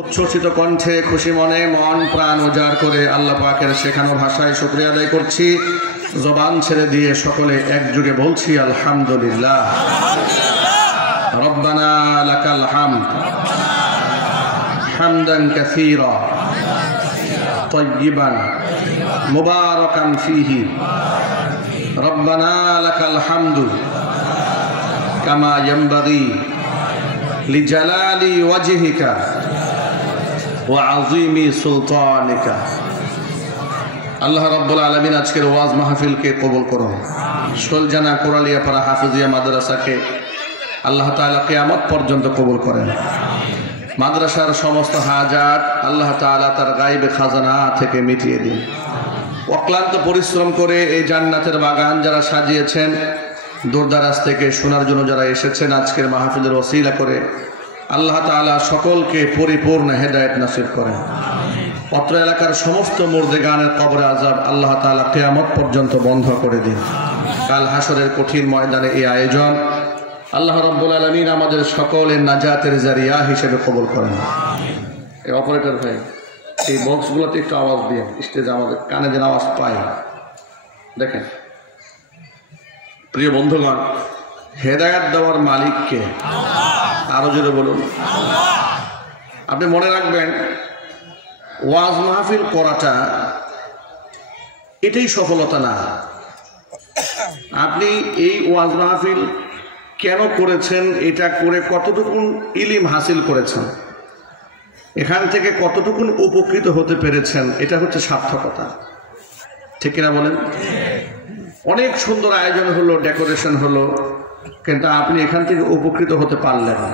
উচ্ছ্বসিত কণ্ঠে খুশি মনে মন প্রাণ উজাড় করে আল্লাহ পাকের শেখানো ভাষায় শুকরিয়া আদায় করছি। জবান ছেড়ে দিয়ে সকলে একযোগে বলছি আলহামদুলিল্লাহ। রব্বানা লাকাল হামদ হামদান কাসীরা তাইয়িবান মুবারাকান ফীহি। রব্বানা লাকাল হামদু কামা ইয়ানবাগী লিজালালি ওয়াজহিকা ওয়া আযীমি সুলতানিকা। আল্লাহ রাব্বুল আলামিন আজকের ওয়াজ মাহফিলকে কবুল করুন। শোলজানা কোরালিয়াপাড়া হাফিজিয়া মাদ্রাসাকে আল্লাহ তাআলা কিয়ামত পর্যন্ত কবুল করেন। মাদ্রাসার সমস্ত হাজাত আল্লাহ তাআলা তার গায়বে খাজানা থেকে মিটিয়ে দিন। অক্লান্ত পরিশ্রম করে এই জান্নাতের বাগান যারা সাজিয়েছেন, দূরদারাজ থেকে শোনার জন্য যারা এসেছেন, আজকের মাহফিলের ওসিলা করে আল্লাহ তাআলা সকলকে পরিপূর্ণ হেদায়েত নসিব করেন। অত্র এলাকার সমস্ত মুর্দেগানের কবরে আযাব আল্লাহ তাআলা কিয়ামত পর্যন্ত বন্ধ করে দিন। কাল হাসরের কঠিন ময়দানে এই আয়োজন আল্লাহ রাব্বুল আলামিন আমাদের সকলের নাজাতের জারিয়া হিসেবে কবুল করেন। এই অপারেটর ভাই, এই বক্সগুলোতে একটু আওয়াজ দিয়ে স্টেজে আমাদের কানে যেন আওয়াজ পায়। দেখেন প্রিয় বন্ধুগণ, হেদায়েত দেওয়ার মালিককে আরো জোরে বলুন। আপনি মনে রাখবেন, ওয়াজ মাহফিল করাটা এটাই সফলতা না। আপনি এই ওয়াজ মাহফিল কেন করেছেন, এটা করে কতটুকু ইলিম হাসিল করেছেন, এখান থেকে কতটুকু উপকৃত হতে পেরেছেন, এটা হচ্ছে সার্থকতা। ঠিক কিনা বলেন? অনেক সুন্দর আয়োজন হলো, ডেকোরেশন হলো, কিন্তু আপনি এখান থেকে উপকৃত হতে পারলেন না।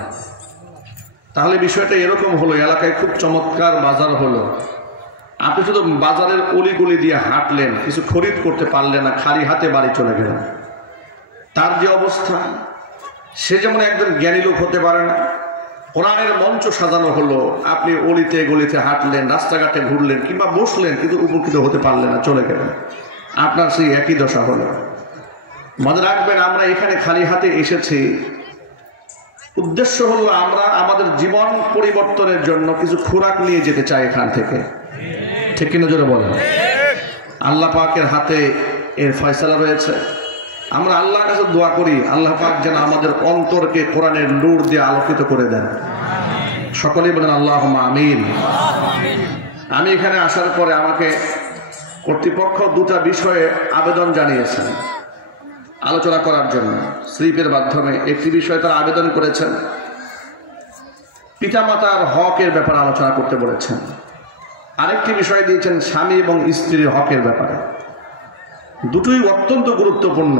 তাহলে বিষয়টা এরকম হলো, এলাকায় খুব চমৎকার বাজার হলো, আপনি শুধু বাজারের অলিগলি দিয়ে হাঁটলেন, কিছু খরিদ করতে পারলেন না, খালি হাতে বাড়ি চলে গেলেন। তার যে অবস্থা, সে যেমন একজন জ্ঞানী লোক হতে পারে না। কোরআনের মঞ্চ সাজানো হলো, আপনি অলিতে গলিতে হাঁটলেন, রাস্তাঘাটে ঘুরলেন কিংবা বসলেন, কিন্তু উপকৃত হতে পারলেন না, চলে গেলেন। আপনার সেই একই দশা হলো। মনে রাখবেন, আমরা এখানে খালি হাতে এসেছি, উদ্দেশ্য হলো আমরা আমাদের জীবন পরিবর্তনের জন্য কিছু খোরাক নিয়ে যেতে চাই এখান থেকে। ঠিক কিনা জোরে বলেন? আল্লাহ পাকের হাতে এর ফয়সালা রয়েছে। আমরা আল্লাহর কাছে দোয়া করি, আল্লাহ পাক যেন আমাদের অন্তরকে কোরআনের নূর দিয়ে আলোকিত করে দেন। সকলেই বলেন আল্লাহুম্মা আমিন। আমি এখানে আসার পরে আমাকে কর্তৃপক্ষ দুটা বিষয়ে আবেদন জানিয়েছেন আলোচনা করার জন্য। স্লিপের মাধ্যমে একটি বিষয়ে তারা আবেদন করেছেন, পিতামাতার হকের ব্যাপারে আলোচনা করতে বলেছেন। আরেকটি বিষয় দিয়েছেন স্বামী এবং স্ত্রীর হকের ব্যাপারে। দুটোই অত্যন্ত গুরুত্বপূর্ণ।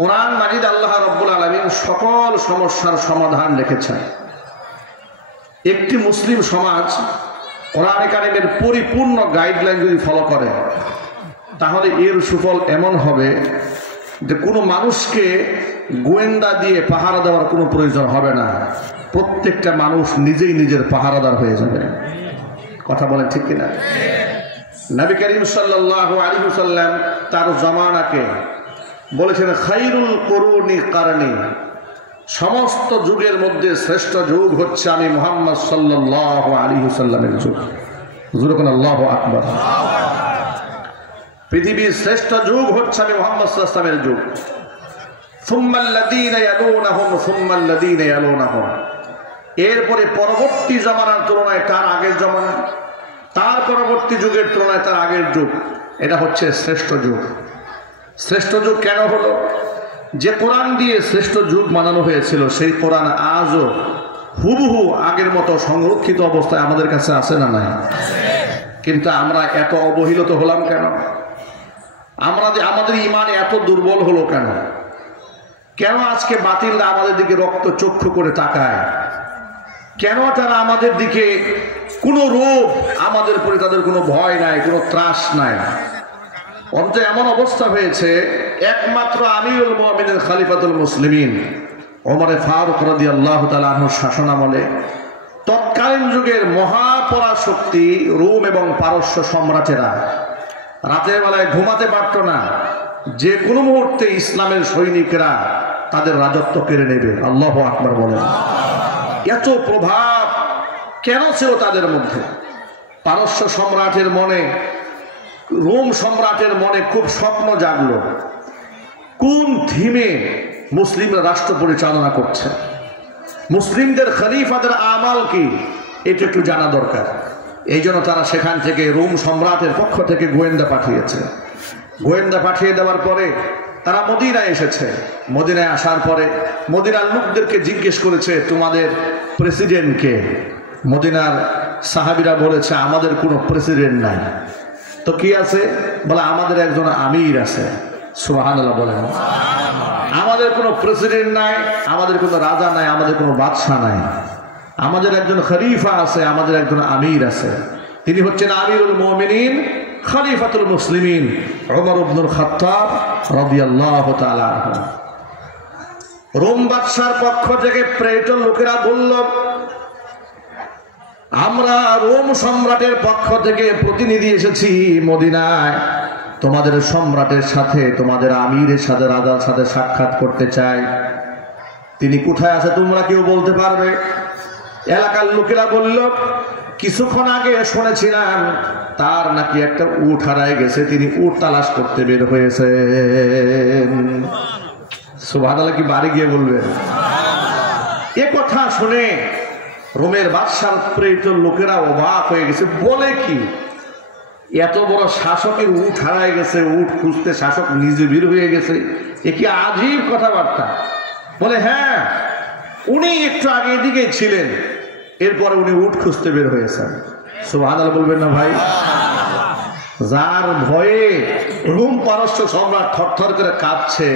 কোরআন মাজিদ আল্লাহ রাব্বুল আলামিন সকল সমস্যার সমাধান রেখেছেন। একটি মুসলিম সমাজ কোরআনে কারিমের পরিপূর্ণ গাইডলাইন যদি ফলো করে, তাহলে এর সুফল এমন হবে যে কোনো মানুষকে গোয়েন্দা দিয়ে পাহারা দেওয়ার কোনো প্রয়োজন হবে না। প্রত্যেকটা মানুষ নিজেই নিজের পাহারাদার হয়ে যাবে। কথা বলেন ঠিক কিনা? নবী করিম সাল্লাল্লাহু আলাইহি ওয়াসাল্লাম তার জামানাকে বলেছেন খায়রুল কুরুনি কারনি, সমস্ত যুগের মধ্যে শ্রেষ্ঠ যুগ হচ্ছে আমি মুহাম্মদ সাল্লাল্লাহু আলাইহি ওয়াসাল্লামের যুগ। হুজুর কোন আল্লাহু আকবার। পৃথিবীর শ্রেষ্ঠ যুগ হচ্ছে আমি মুহাম্মদ সাল্লাল্লাহু আলাইহি ওয়াসাল্লামের যুগ। সুম্মাল্লাযীনা ইয়ালুনাহুম সুম্মাল্লাযীনা ইয়ালুনাহুম, এরপরে পরবর্তী জামানার তুলনায় তার আগের জামানা, তার পরবর্তী যুগের তুলনায় তার আগের যুগ, এটা হচ্ছে শ্রেষ্ঠ যুগ। শ্রেষ্ঠ যুগ কেন হলো? যে কোরআন দিয়ে শ্রেষ্ঠ যুগ বানানো হয়েছিল, সেই কোরআন আজও হুবহু আগের মতো সংরক্ষিত অবস্থায় আমাদের কাছে আছে না নাই? কিন্তু আমরা এত অবহেলিত হলাম কেন? আমাদের ইমান এত দুর্বল হলো কেন? কেন আজকে বাতিলরা আমাদের দিকে রক্ত চক্ষু করে তাকায়? কেন তারা আমাদের দিকে কোনো রূপ, আমাদের উপরে তাদের কোনো ভয় নাই, কোনো ত্রাস নাই? অন্তত এমন অবস্থা হয়েছে, একমাত্র আমিরুল মুমিনিন খলিফাতুল মুসলিমিন ওমর ফারুক রাদিয়াল্লাহু তাআলা আনহুর শাসনামলে তৎকালীন যুগের মহাপরাশক্তি রোম এবং পারস্য সম্রাটেরা রাতের বেলায় ঘুমাতে পারত না। যে কোনো মুহূর্তে ইসলামের সৈনিকরা তাদের রাজত্ব কেড়ে নেবে। আল্লাহু আকবার বলেন। এত প্রভাব কেন ছিল তাদের মধ্যে? পারস্য সম্রাটের মনে, রোম সম্রাটের মনে খুব স্বপ্ন জাগলো, কোন থিমে মুসলিমরা রাষ্ট্র পরিচালনা করছে, মুসলিমদের খলিফাদের আমাল কি, এটা একটু জানা দরকার। এই জন্য তারা সেখান থেকে রোম সম্রাটের পক্ষ থেকে গোয়েন্দা পাঠিয়েছে। গোয়েন্দা পাঠিয়ে দেওয়ার পরে তারা মদিনায় এসেছে। মদিনায় আসার পরে মদিনার লোকদেরকে জিজ্ঞেস করেছে, তোমাদের প্রেসিডেন্ট কে? মদিনার সাহাবীরা বলেছে, আমাদের কোনো প্রেসিডেন্ট নাই। তো কি আছে? বলে, আমাদের একজন আমির আছে। সুবহানাল্লাহ বলেন। আমাদের কোনো প্রেসিডেন্ট নাই, আমাদের কোনো রাজা নাই, আমাদের কোনো বাদশাহ নাই, আমাদের একজন খলিফা আছে, আমাদের একজন আমির আছে। তিনি হচ্ছেন আমিরুল মুমিনিন খলিফাতুল মুসলিমিন ওমর ইবনুল খাত্তাব রাদিয়াল্লাহু তাআলা আনহু। রোম বাদশার পক্ষ থেকে প্রেরিত লোকেরা বলল, আমরা রোম সম্রাটের পক্ষ থেকে প্রতিনিধি এসেছি মদিনায়, তোমাদের সম্রাটের সাথে, তোমাদের আমিরের সাথে, রাজার সাথে সাক্ষাৎ করতে চাই। তিনি কোথায় আছে তোমরা কেউ বলতে পারবে? এলাকার লোকেরা বলল, কিছুক্ষণ আগে শুনেছিলাম তার নাকি একটা উট হারায় গেছে, তিনি উট তালাশ করতে বের হয়েছেন। সুবহানাল্লাহ কি বাড়ি গিয়ে বলবেন? এ কথা শুনে রোমের বাদশার প্রেরিত লোকেরা অবাক হয়ে গেছে। বলে কি, এত বড় শাসকের উট হারায় গেছে, উট খুঁজতে শাসক নিজে বের হয়ে গেছে, এ কি আজীব কথাবার্তা। বলে, হ্যাঁ, উনি একটু আগে এদিকে ছিলেন, এরপরে উনি উট খুঁজতে বের হয়েছেন। সুবহানাল্লাহ বলবেন না ভাই? যার ভয়ে রোম পারস্য সম্রাট থরথর করে কাঁপছে,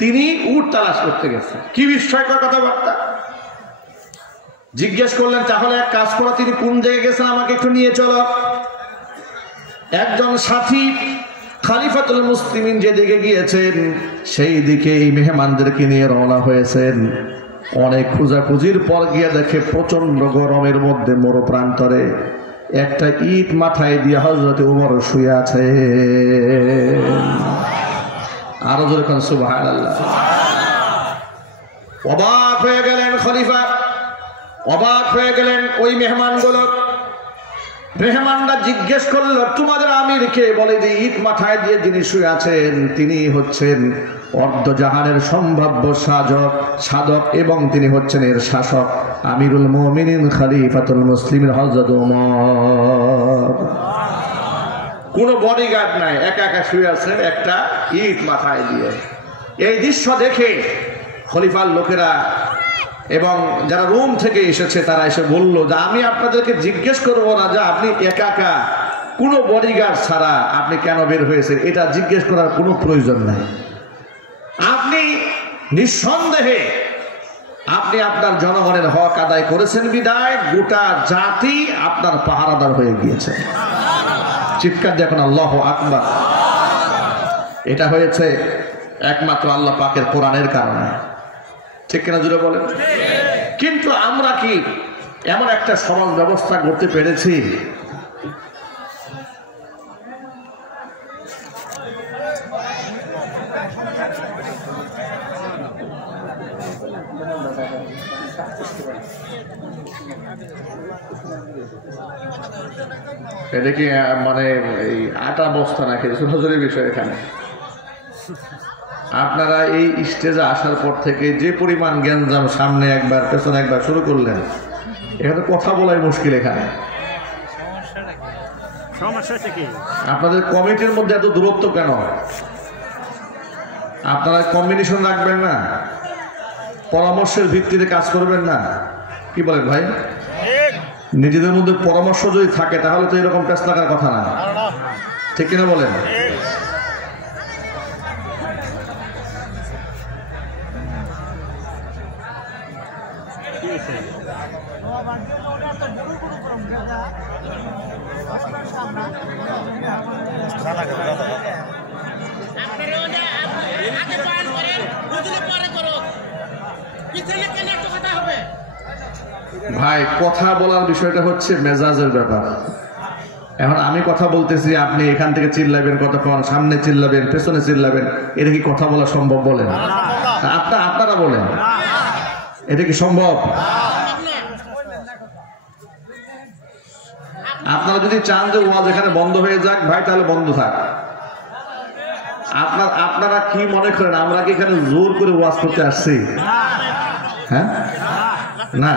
তিনি উট তালাশ করতে গেছে। কি বিস্ময়কর কথাবার্তা। জিজ্ঞেস করলেন, তাহলে এক কাজ করো, তিনি কোন জায়গায় গেছেন আমাকে একটু নিয়ে চলো। একজন সাথী খলিফাতুল মুসলিমিন যেদিকে গিয়েছেন সেই দিকে এই মেহমানদেরকে নিয়ে রওনা হয়েছেন। অনেক খোঁজাখুঁজির পর গিয়ে দেখে প্রচন্ড গরমের মধ্যে মরু প্রান্তরে একটা ইট মাথায় দিয়ে হযরত ওমর শুয়ে আছে। আরো জোরে কোন সুবহানাল্লাহ। অবাক হয়ে গেলেন খলিফা, অবাক হয়ে গেলেন ওই মেহমানগুলো। মেহমানরা জিজ্ঞেস করল, তোমাদের আমিরকে? বলে যে ইট মাথায় দিয়ে যিনি শুয়ে আছেন তিনি হচ্ছেন অর্ধজাহানের সম্ভাব্য সাধক এবং তিনি হচ্ছেন এর শাসক আমিরুল মুমিনিন খলিফাতুল মুসলিমিন হযরত ওমর। কোনো বডিগার্ড নাই, একা একা শুয়ে আছে একটা ইট মাথায় দিয়ে। এই দৃশ্য দেখে খলিফার লোকেরা এবং যারা রোম থেকে এসেছে তারা এসে বলল যে আমি আপনাদেরকে জিজ্ঞেস করবো না যে আপনি একা একা কোনো বডিগার্ড ছাড়া আপনি কেন বের হয়েছেন, এটা জিজ্ঞেস করার কোনো প্রয়োজন নাই। আপনি নিঃসন্দেহে আপনি আপনার জনগণের হক আদায় করেছেন বিদায় গোটা জাতি আপনার পাহারাদার হয়ে গিয়েছে। চিৎকার দেখুন আল্লাহু আকবার। এটা হয়েছে একমাত্র আল্লাহ পাকের কোরআনের কারণে। ঠিক কিনা জুড়ে বলেন? কিন্তু আমরা কি এমন একটা সমাজ ব্যবস্থা করতে পেরেছি এটা কি মানে এই আটা বস্তা নাকি ছোটদের বিষয়? এখানে আপনারা এই স্টেজে আসার পর থেকে যে পরিমাণ জ্ঞানজাম সামনে একবার পেছনে একবার শুরু করলেন, এখানে কথা বলাই মুশকিল। এখানে আপনাদের কমিটির মধ্যে এত দূরত্ব কেন? আপনারা কম্বিনেশন রাখবেন না? পরামর্শের ভিত্তিতে কাজ করবেন না? কি বলেন ভাই? নিজেদের মধ্যে পরামর্শ যদি থাকে তাহলে তো এরকম প্যাচ লাগার কথা না। ঠিক কিনা বলেন? ভাই কথা বলার বিষয়টা হচ্ছে মেজাজের ব্যাপার। এখন আমি কথা বলতেছি, আপনি এখান থেকে চিল্লাবেন কতক্ষণ, সামনে চিল্লাবেন, পেছনে চিল্লাবেন, এটা কি কথা বলা সম্ভব? বলেন আপনারা বলেন, এটা কি সম্ভব? আপনারা যদি চান যে ওয়াজ এখানে বন্ধ হয়ে যাক ভাই, তাহলে বন্ধ থাক। আপনারা কি মনে করেন আমরা কি এখানে জোর করে ওয়াজ করতে আসছি? হ্যাঁ, না।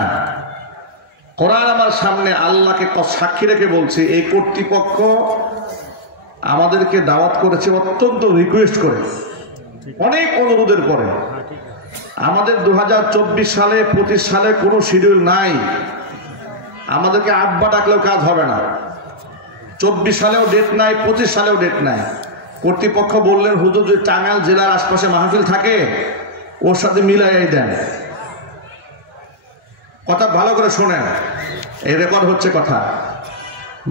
কোরআন আমার সামনে, আল্লাহকে সাক্ষী রেখে বলছি, এই কর্তৃপক্ষ আমাদেরকে দাওয়াত করেছে অত্যন্ত রিকোয়েস্ট করে, অনেক অনুরোধের পরে। আমাদের 2024 সালে 25 সালে কোনো শিডিউল নাই, আমাদেরকে আব্বা ডাকলেও কাজ হবে না। 24 সালেও ডেট নাই, 25 সালেও ডেট নাই। কর্তৃপক্ষ বললেন হুজুর যদি টাঙ্গাইল জেলার আশপাশে মাহফিল থাকে ওর সাথে মিলাইয়াই দেন। কথা ভালো করে শোনেন, এই রেকর্ড হচ্ছে কথা,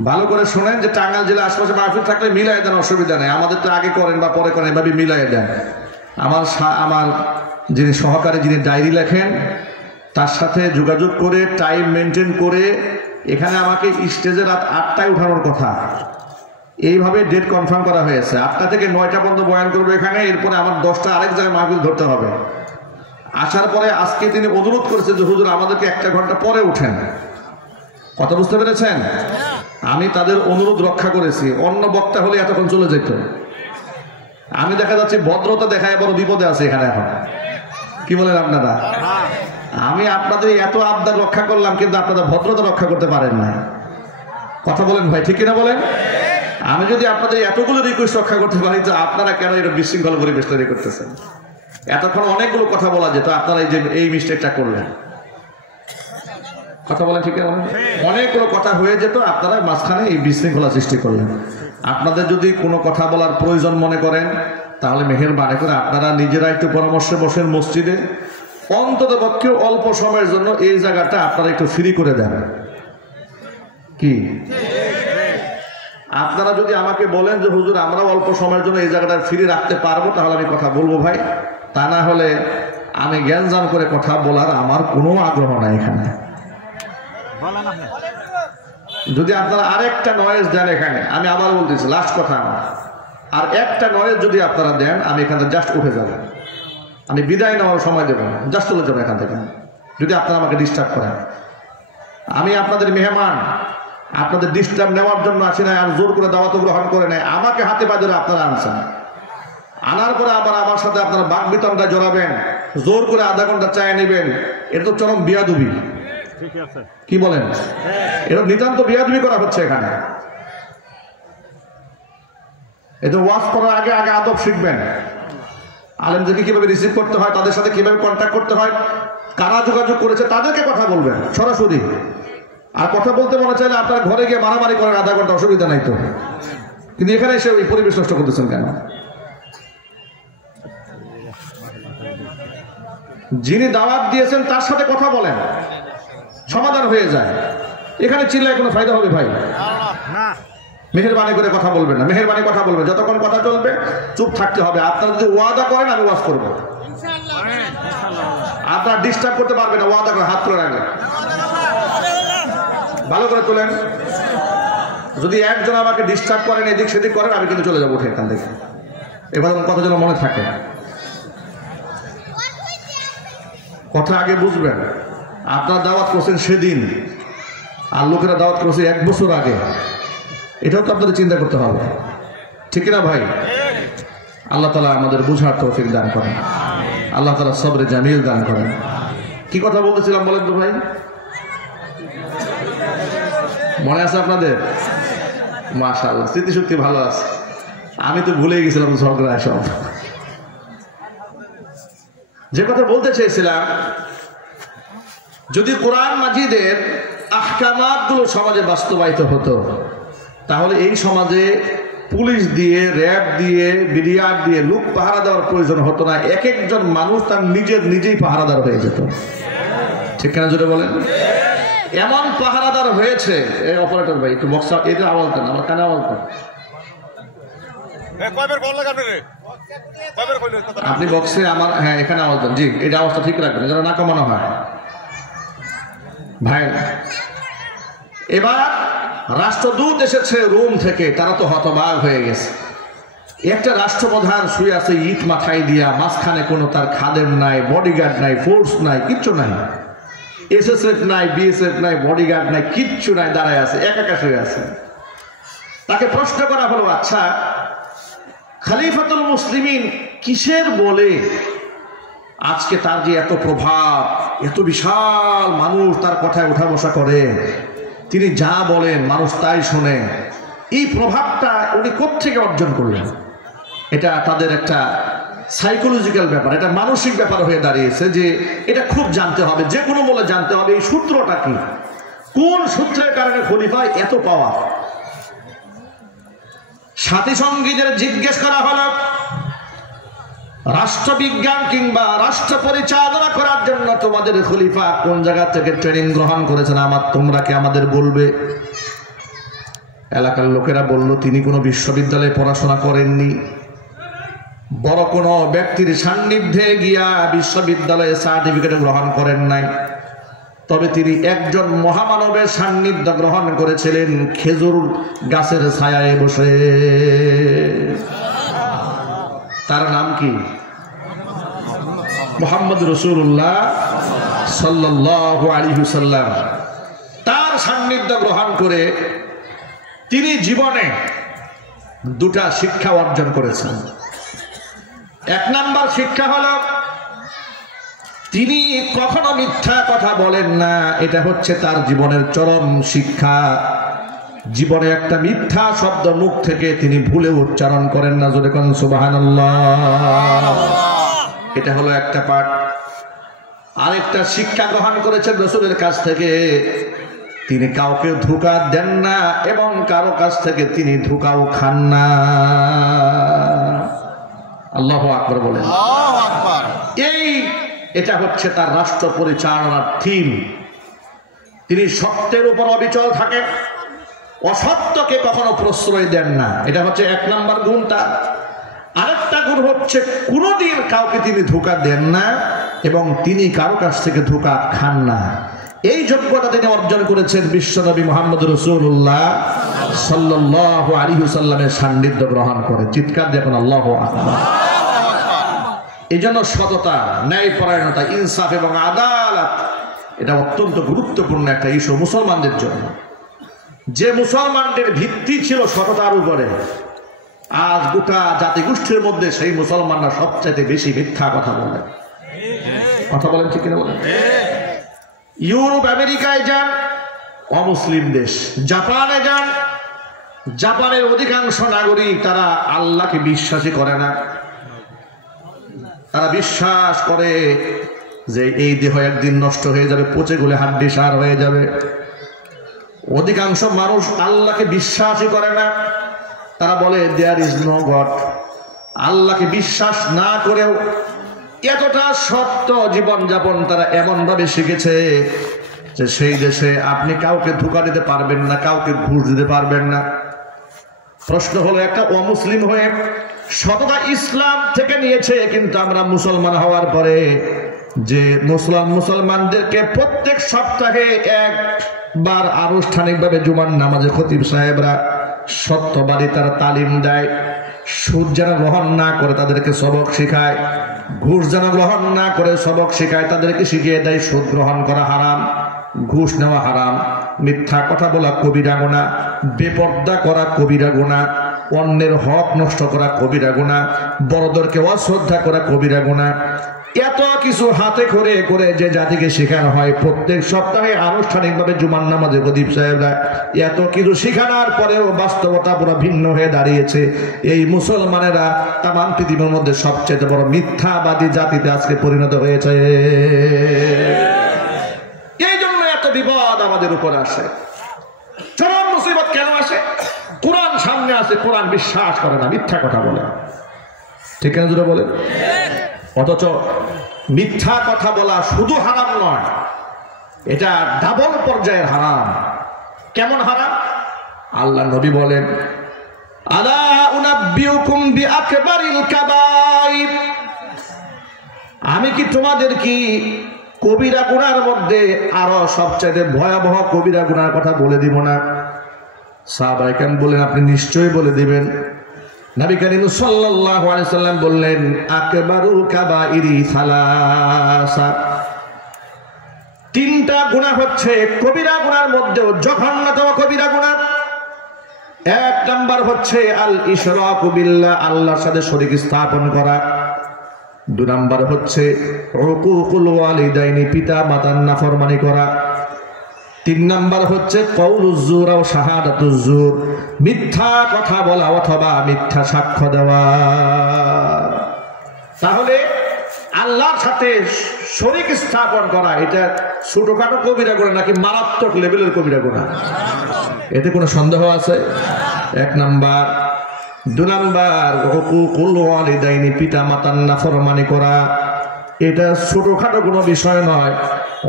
ভালো করে শোনেন যে টাঙ্গাইল জেলার আশপাশে মাহফিল থাকলে মিলাই দেন, অসুবিধা নেই। আমাদের তো আগে করেন বা পরে করেন, এভাবে মিলাই দেন। আমার যিনি সহকারী, যিনি ডায়েরি লেখেন, তার সাথে যোগাযোগ করে টাইম মেনটেন করে এখানে আমাকে স্টেজে রাত 8টায় উঠানোর কথা। এইভাবে ডেট কনফার্ম করা হয়েছে। 8টা থেকে 9টা পর্যন্ত বয়ান করবে এখানে, এরপরে আমার 10টা আরেক জায়গায় মাহফিল ধরতে হবে। আসার পরে আজকে তিনি অনুরোধ করেছেন যে হুজুর আমাদেরকে 1 ঘন্টা পরে উঠেন। কথা বুঝতে পেরেছেন? আমি তাদের অনুরোধ রক্ষা করেছি। অন্য বক্তা হলে এতক্ষণ চলে যেত। আমি দেখা যাচ্ছে ভদ্রতা দেখায় বড় বিপদে আছে এখানে এখন। কি বলেন আপনারা? আমি আপনাদের এত আবদার রক্ষা করলাম, কিন্তু আপনারা ভদ্রতা রক্ষা করতে পারেন না। কথা বলেন ভাই, ঠিক কিনা বলেন? আমি যদি আপনাদের এতগুলো রিকোয়েস্ট রক্ষা করতে পারি, তো আপনারা কেন এটা বিশৃঙ্খল পরিবেশ তৈরি করতেছেন? এতক্ষণ অনেকগুলো কথা বলা যেত, আপনারা এই মিস্টেকটা করলেন। কথা বলেন, ঠিক আছে? অনেকগুলো কথা হয়ে যেত, আপনারা মাঝখানে এই বিশৃঙ্খলা সৃষ্টি করলেন। আপনাদের যদি কোনো কথা বলার প্রয়োজন মনে করেন, তাহলে মেহেরবানি করে আপনারা নিজেরা একটু পরামর্শে বসেন মসজিদে, অন্তত পক্ষে অল্প সময়ের জন্য এই জায়গাটা আপনারা একটু ফ্রি করে দেন। কি আপনারা যদি আমাকে বলেন যে হুজুর আমরা অল্প সময়ের জন্য এই জায়গাটা ফ্রি রাখতে পারবো, তাহলে আমি কথা বলবো ভাই। তা না হলে আমি জ্ঞানজাম করে কথা বলার আমার কোনো আগ্রহ নাই এখানে। যদি আপনারা আরেকটা নয়েজ দেন এখানে, আমি আবার বলতেছি, লাস্ট কথা আমার, আর একটা নয়েজ যদি আপনারা দেন, আমি এখান থেকে জাস্ট উঠে যাব। আমি বিদায় নেওয়ার সময় দেবো না, জাস্ট চলে যাবো এখান থেকে। যদি আপনারা আমাকে ডিস্টার্ব করেন, আমি আপনাদের মেহমান, আপনাদের ডিস্টার্ব নেওয়ার জন্য আসি নাই, আর জোর করে দাওয়াত গ্রহণ করে নেয়। আমাকে হাতে পা ধরে আপনারা আনছেন, আনার পরে আবার আমার সাথে আপনারা বাক বিতণ্ডা জড়াবেন, জোর করে আধা ঘন্টা চায় নেবেন। এটা তো চরম বিয়াদবি। কি বলেন? এটা নিতান্ত বিয়াদবি করা হচ্ছে এখানে। এটা ওয়াজ করার আগে আগে আদব শিখবেন। আলেমদেরকে কিভাবে রিসিভ করতে হয়, তাদের সাথে কিভাবে কন্ট্যাক্ট করতে হয়, কারা যোগাযোগ করেছে তাদেরকে কথা বলবেন সরাসরি। আর কথা বলতে মনে চাইলে আপনার ঘরে গিয়ে মারামারি করেন আধা ঘন্টা, অসুবিধা নাই তো। কিন্তু এখানে এসে ওই পরিবেশ নষ্ট করতেছেন কেন? যিনি দাওয়াত দিয়েছেন তার সাথে কথা বলেন, সমাধান হয়ে যায়। এখানে চিল্লায় কোনো ফায়দা হবে ভাই? মেহেরবানি করে কথা বলবেন না, মেহেরবানি কথা বলবেন। যতক্ষণ কথা চলবে চুপ থাকতে হবে। আপনারা যদি ওয়াদা করেন আমি ওয়াজ করব, আপনারা ডিস্টার্ব করতে পারবেন না। ওয়াদা করে হাত তুলে রাখবেন, ভালো করে তোলেন। যদি একজন আমাকে ডিস্টার্ব করেন, এদিক সেদিক করেন, আমি কিন্তু চলে যাবো উঠে এখান থেকে। এবার কথা যেন মনে থাকে, কথা আগে বুঝবেন। আপনারা দাওয়াত করছেন সেদিন, আর লোকেরা দাওয়াত করছে 1 বছর আগে। এটাও তো আপনাদের চিন্তা করতে হবে, ঠিক না ভাই? আল্লাহ তাআলা আমাদের বুঝার তৌফিক দান করেন, আল্লাহ তাআলা সবরে জামিল দান করেন। কি কথা বলতেছিলাম বলেন তো ভাই? মনে আছে আপনাদের? মাশাআল্লাহ, স্মৃতিশক্তি ভালো আছে। আমি তো ভুলে গেছিলাম ঝগড়া সব। যে কথা বলতে চেয়েছিলাম, যদি কোরআন মাজিদের আহকামাতগুলো সমাজে বাস্তবায়িত হতো, তাহলে এই সমাজে পুলিশ দিয়ে, র্যাব দিয়ে, বিডিআর দিয়ে লোক পাহারা দেওয়ার প্রয়োজন হতো না। এক একজন মানুষ তার নিজেই পাহারাদার হয়ে যেত, ঠিক কেন জোরে বলেন? এমন পাহারাদার হয়েছে। এই অপারেটর ভাই একটু বক্স এটা আওয়াজ দেন, আমার কানে আওয়াজ দেন। আপনি বক্সে আমার, হ্যাঁ এখানে আওয়াজ দেন। জি, এটা আওয়াজটা ঠিক রাখবেন যেন না কমানো হয় ভাই। এবার রাষ্ট্রদূত এসেছে রোম থেকে, তারা তো হতবাক হয়ে গেছে। একটা রাষ্ট্রপ্রধান শুয়ে আছে ইট মাথায় দিয়া, মাঝখানে কোনো তার খাদেম নাই, বডিগার্ড নাই, ফোর্স নাই, কিচ্ছু নাই। এসএসএফ নাই, বিএসএফ নাই, বডিগার্ড নাই, কিচ্ছু নাই, দাঁড়ায় আছে, একা হয়ে আছে। তাকে প্রশ্ন করা হলো, আচ্ছা খলিফাতুল মুসলিমিন কিসের বলে আজকে তার যে এত প্রভাব, এত বিশাল মানুষ তার কথায় ওঠা বসা করে, তিনি যা বলেন মানুষ তাই শোনে, এই প্রভাবটা উনি কোত্থেকে অর্জন করলেন? এটা তাদের একটা সাইকোলজিক্যাল ব্যাপার, এটা মানসিক ব্যাপার হয়ে দাঁড়িয়েছে যে এটা খুব জানতে হবে, যে কোনো বলে জানতে হবে এই সূত্রটা কি, কোন সূত্রের কারণে খলিফায় এত পাওয়া। সাথী সঙ্গীদের জিজ্ঞেস করা হলো, রাষ্ট্রবিজ্ঞান কিংবা রাষ্ট্র পরিচালনা করার জন্য তোমাদের খলিফা কোন জায়গা থেকে ট্রেনিং গ্রহণ করেছেন, তোমরা কি আমাদের বলবে? এলাকার লোকেরা বলল, তিনি কোনো বিশ্ববিদ্যালয়ে পড়াশোনা করেননি, বড় কোনো ব্যক্তির সান্নিধ্যে গিয়া বিশ্ববিদ্যালয়ে সার্টিফিকেট গ্রহণ করেন নাই, তবে তিনি একজন মহামানবের সান্নিধ্য গ্রহণ করেছিলেন খেজুর গাছের ছায়ায় বসে। তার নাম কি? মুহাম্মদ রাসূলুল্লাহ সাল্লাল্লাহু আলাইহি ওয়াসাল্লাম। তার সান্নিধ্য গ্রহণ করে তিনি জীবনে দুটা শিক্ষা অর্জন করেছেন। এক নাম্বার শিক্ষা হলো, তিনি কখনো মিথ্যা কথা বলেন না, এটা হচ্ছে তার জীবনের চরম শিক্ষা। জীবনে একটা মিথ্যা শব্দ মুখ থেকে তিনি ভুলে উচ্চারণ করেন না, জোরে কোন সুবহানাল্লাহ। এটা হলো একটা পাঠ। আরেকটা শিক্ষা গ্রহণ করেছেন রাসূলের কাছ থেকে, তিনি কাউকে ধোঁকা দেন না এবং কারো কাছ থেকে তিনি ধোঁকাও খান না। আল্লাহু আকবার বলেন। এটা হচ্ছে তার রাষ্ট্র পরিচালনার থিম। তিনি সত্যের উপর অবিচল থাকেন, অসত্যকে কখনো প্রশ্রয় দেন না, এটা হচ্ছে এক নাম্বার গুণ তার। আরেকটা গুণ হচ্ছে কোনোদিন কাউকে তিনি ধোঁকা দেন না এবং তিনি কারো কাছ থেকে ধোঁকা খান না। এই যোগ্যতা তিনি অর্জন করেছেন বিশ্বনবী মুহাম্মদ রাসূলুল্লাহ সাল্লাল্লাহু আলাইহি ওয়াসাল্লামের সান্নিধ্য গ্রহণ করে। চিৎকার দেখুন আল্লাহু আকবার। এই জন্য সততা, ন্যায়পরায়ণতা, ইনসাফ এবং আদালত এটা অত্যন্ত গুরুত্বপূর্ণ একটা ইস্যু মুসলমানদের জন্য। যে মুসলমানদের ভিত্তি ছিল সততার উপরে, আজ গোটা জাতিগোষ্ঠীর মধ্যে সেই মুসলমানরা সবচাইতে বেশি মিথ্যা কথা বলে। কথা বলেন ঠিক কিনা বলেন? ইউরোপ আমেরিকায় যান, অমুসলিম দেশ, জাপানে যান, জাপানের অধিকাংশ নাগরিক তারা আল্লাহকে বিশ্বাসই করে না। তারা বিশ্বাস করে যে এই দেহ একদিন নষ্ট হয়ে যাবে, পচে গলে হাড্ডি সার হয়ে যাবে। অধিকাংশ মানুষ আল্লাহকে বিশ্বাসই করে না। তারা বলে দেয়ার ইজ নো গড। আল্লাহকে বিশ্বাস না করেও এতটা সত্য জীবনযাপন তারা এমনভাবে শিখেছে যে সেই দেশে আপনি কাউকে ধোঁকা দিতে পারবেন না, কাউকে ঘুষ দিতে পারবেন না। প্রশ্ন হলো, একটা অমুসলিম হয়ে সততা ইসলাম থেকে নিয়েছে, কিন্তু আমরা মুসলমান হওয়ার পরে যে মুসলমানদেরকে প্রত্যেক সপ্তাহে একবার আনুষ্ঠানিকভাবে জুমার নামাজে খতিব সাহেবরা সত্যবাদী তারা তালিম দেয়, সুদ যেন গ্রহণ না করে তাদেরকে সবক শেখায়, ঘুষ যেন গ্রহণ না করে সবক শেখায়, তাদেরকে শিখিয়ে দেয় সুদ গ্রহণ করা হারাম, ঘুষ নেওয়া হারাম, মিথ্যা কথা বলা কবিরা গুনাহ, বেপর্দা করা কবিরা গুনাহ, অন্যের হক নষ্ট করা কবিরা গুনাহ, বড়দেরকে অশ্রদ্ধা করা কবিরা গুনাহ। এত কিছু হাতে করে করে যে জাতিকে শেখানো হয় প্রত্যেক সপ্তাহে আনুষ্ঠানিকভাবে জুমার নামাজে খতিব সাহেবরা, এত কিছু শেখানোর পরেও বাস্তবতা পুরো ভিন্ন হয়ে দাঁড়িয়েছে। এই মুসলমানেরা তামাম পৃথিবীর মধ্যে সবচেয়ে বড় মিথ্যাবাদী জাতিতে আজকে পরিণত হয়েছে। এই জন্য এত বিপদ আমাদের উপর আসে। চরম মুসিবত কেন আসে? কোরআন সামনে আছে, কোরআন বিশ্বাস করে না, মিথ্যা কথা বলে। ঠিক আছে যেটা বলে। অথচ মিথ্যা কথা বলা শুধু হারাম নয়, এটা ডাবল পর্যায়ের হারাম। কেমন হারাম? আল্লাহ নবী বলেন, আলা উনাব্বিউকুম বিআকবারিল কাবাইর, আমি কি তোমাদের কি কবিরা গুনার মধ্যে আরো সবচেয়ে ভয়াবহ কবিরা গুনার কথা বলে দিব না? সাহাবায়ে কেরাম বলেন, আপনি নিশ্চয়ই বলে দিবেন। নবী করিম সাল্লাল্লাহু আলাইহি ওয়াসাল্লাম বললেন, আকবারুল কাবাইরি সালাসা, তিনটা গুনাহ হচ্ছে কবিরা গুনার মধ্যে জঘন্যতম কবিরা গুনাহ। এক নাম্বার হচ্ছে আল ইশরাকু বিল্লাহ, আল্লাহর সাথে শরীক স্থাপন করা। দুই নাম্বার হচ্ছে উকুকুল ওয়ালিদাইনি, পিতা মাতার নাফরমানি করা। তিন নাম্বার হচ্ছে কওলুজ জুর ও শাহাদাতুজ জুর, মিথ্যা কথা বলা অথবা মিথ্যা সাক্ষ্য দেওয়া। তাহলে আল্লাহর সাথে শরীক স্থাপন করা এটা ছোটখাটো কবিরা গুনাহ নাকি মারাত্মক লেভেলের কবিরা গুনাহ? এতে কোনো সন্দেহ আছে? এক নাম্বার। দুই নাম্বার হুকুকুল ওয়ালিদাইনি, পিতা মাতার নাফরমানি করা। এটা ছোটখাটো কোনো বিষয় নয়।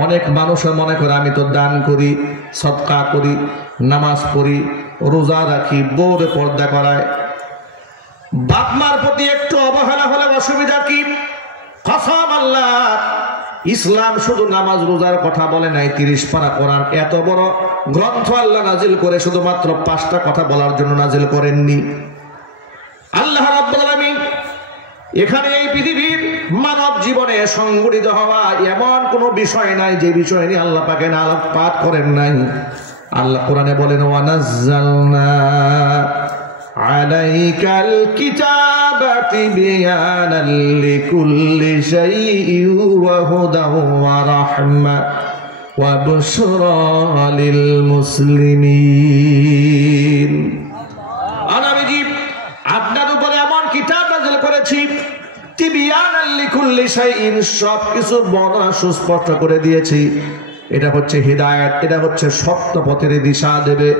অনেক মানুষের মনে করে আমি তো দান করি, সদকা করি, নামাজ পড়ি, রোজা রাখি, বউরে পর্দা করায়, বাপ মার প্রতি একটু অবহেলা হলে অসুবিধা কি? কসম আল্লাহ, ইসলাম শুধু নামাজ রোজার কথা বলে নাই, 30 পারা কোরআন এত বড় গ্রন্থ আল্লাহ নাজিল করে শুধুমাত্র 5টা কথা বলার জন্য নাজিল করেননি। আল্লাহ রাব্বুল আলামিন এখানে এই পৃথিবীর মানব জীবনে সংগঠিত হওয়া এমন কোন বিষয় নাই যে বিষয় নিয়ে আল্লাহ পাকে আলোকপাত করেন নাই। আল্লাহ কোরআনে বলেন ওয়ানাজ্জালনা আলাইকাল কিতাবা তিবয়ানাল লিকুল্লি শাইইন ওয়া হুদাও ওয়া রাহমা ওয়া বুশরা লিল মুসলিমিন। আনাবিজি আপনার উপরে এমন কিতাব নাযিল করেছি তিবয়ানাল লিকুল্লি শাইইন, সব কিছু বর্ণনা সুস্পষ্ট করে দিয়েছি। এটা হচ্ছে হিদায়াত, এটা হচ্ছে সত্য পথের দিশা দেবে।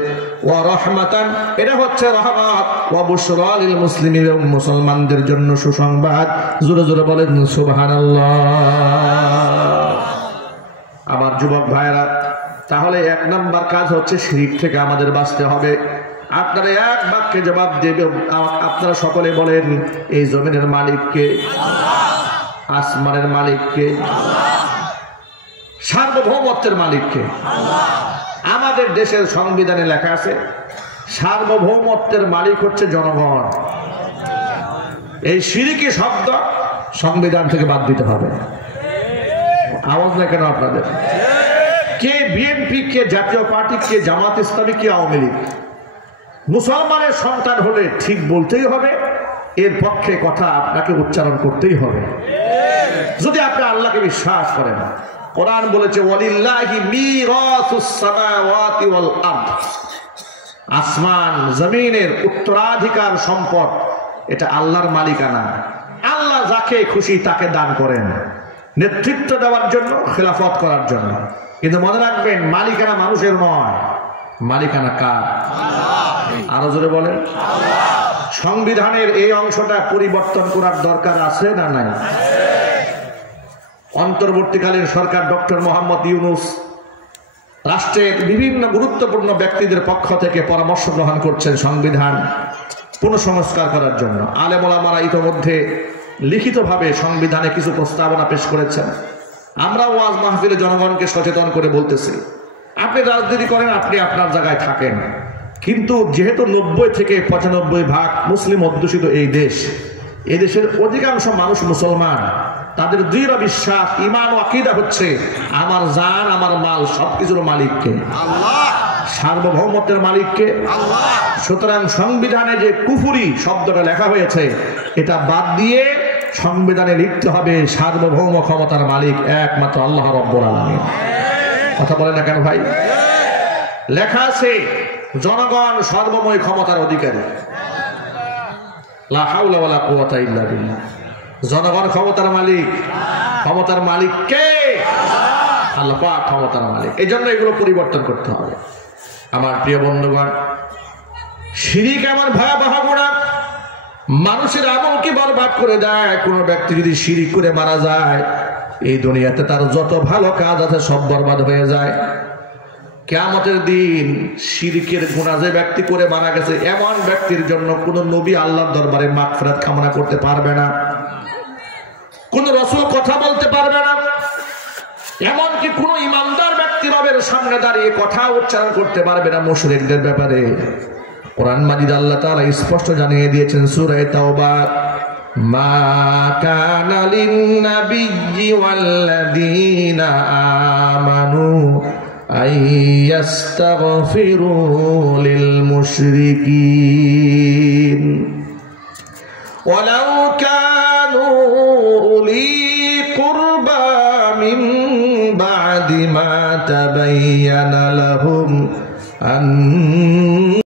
ওয়া রাহমাতান, এটা হচ্ছে রহমত। ওয়া বুশরা লিল মুসলিমিন, মুসলমানদের জন্য সুসংবাদ। জোরে জোরে বলেন সুবহানাল্লাহ। আমার যুবক ভাইরা, তাহলে 1 নাম্বার কাজ হচ্ছে শিরক থেকে আমাদের বাঁচতে হবে। আপনারা এক বাক্যে জবাব দেবে, আপনারা সকলে বলেন এই জমিনের মালিক কে? আল্লাহ। আসমানের মালিক কে? আল্লাহ। সার্বভৌমত্বের মালিক কে? আল্লাহ। আমাদের দেশের সংবিধানে লেখা আছে সার্বভৌমত্বের মালিক হচ্ছে জনগণ। এই শিরকি শব্দ সংবিধান থেকে বাদ দিতে হবে। আওয়াজ না কেন আপনাদের? কে বিএনপি, কে জাতীয় পার্টি, কে জামাত ইসলামী, কে আওয়ামী লীগ, মুসলমানের সন্তান হলে ঠিক বলতেই হবে, এর পক্ষে কথা আপনাকে উচ্চারণ করতেই হবে যদি আপনি আল্লাহকে বিশ্বাস করেন। কোরআন বলেছে ওয়ালিল্লাহি মিরাসুস সামাওয়াতি ওয়াল আরদ, আসমান জমিনের উত্তরাধিকার সম্পদ এটা আল্লাহর মালিকানা। আল্লাহ যাকে খুশি তাকে দান করেন, নেতৃত্ব দেওয়ার জন্য, খেলাফত করার জন্য। কিন্তু মনে রাখবেন মালিকানা মানুষের নয়, মালিকানা কার? আরো জোরে বলেন। সংবিধানের এই অংশটা পরিবর্তন করার দরকার আছে না নাই? অন্তর্বর্তীকালীন সরকার ডক্টর মোহাম্মদ ইউনূস রাষ্ট্রের বিভিন্ন গুরুত্বপূর্ণ ব্যক্তিদের পক্ষ থেকে পরামর্শ গ্রহণ করছেন সংবিধান পুনঃসংস্কার করার জন্য। আলেম ওলামারা ইতোমধ্যে লিখিতভাবে সংবিধানে কিছু প্রস্তাবনা পেশ করেছেন। আমরা ওয়াজ মাহফিলে জনগণকে সচেতন করে বলতেছি, আপনি রাজনীতি করেন, আপনি আপনার জায়গায় থাকেন, কিন্তু যেহেতু 90 থেকে 95% মুসলিম অধ্যুষিত এই দেশ, এই দেশের অধিকাংশ মানুষ মুসলমান, তাদের দৃঢ় বিশ্বাস, ঈমান ও আকীদা হচ্ছে আমার জান আমার মাল সবকিছুর মালিককে আল্লাহ, সার্বভৌমত্বের মালিককে আল্লাহ। সুতরাং সংবিধানে যে কুফরি শব্দটা লেখা হয়েছে এটা বাদ দিয়ে সংবিধানে লিখতে হবে সার্বভৌম ক্ষমতার মালিক একমাত্র আল্লাহ রাব্বুল আলামিন। কথা বলে না কেন ভাই? লেখা আছে জনগণ সর্বময় ক্ষমতার অধিকারী। লা হাওলা ওয়ালা কুওয়াতা ইল্লা বিল্লাহ। জনগণ ক্ষমতার মালিক। ক্ষমতার মালিক কে? আল্লাহ পাক ক্ষমতার মালিক। এই জন্য এগুলো পরিবর্তন করতে হবে। আমার প্রিয় বন্ধুগণ, শিরক এমন ভয়াবহ গুনাহ, মানুষের আমলকে বরবাদ করে দেয়। কোন ব্যক্তি যদি শিরক করে মারা যায়, এই দুনিয়াতে তার যত ভালো কাজ আছে সব বরবাদ হয়ে যায়। কিয়ামতের দিন শিরকের গুনাহ যে ব্যক্তি করে মারা গেছে, এমন ব্যক্তির জন্য কোন নবী আল্লাহর দরবারে মাগফিরাত কামনা করতে পারবে না, কোন রাসূল কথা বলতে পারবে না, এমনকি কোন ইমানদার ব্যক্তি রবের সামনে দাঁড়িয়ে কথা উচ্চারণ করতে পারবে না মুশরিকদের ব্যাপারে। কোরআন মাজিদ আল্লাহ তাআলা স্পষ্ট জানিয়ে দিয়েছেন সূরা তাওবা মা কানা লিন-নাবিয়্যি ওয়াল্লাযীনা আমানু আইয়াস্তাগফিরু লিল মুশরিকিন ওয়ালাউ কানু উলি কুরবা মিন বা'দি মা তাবাyyana লাহুম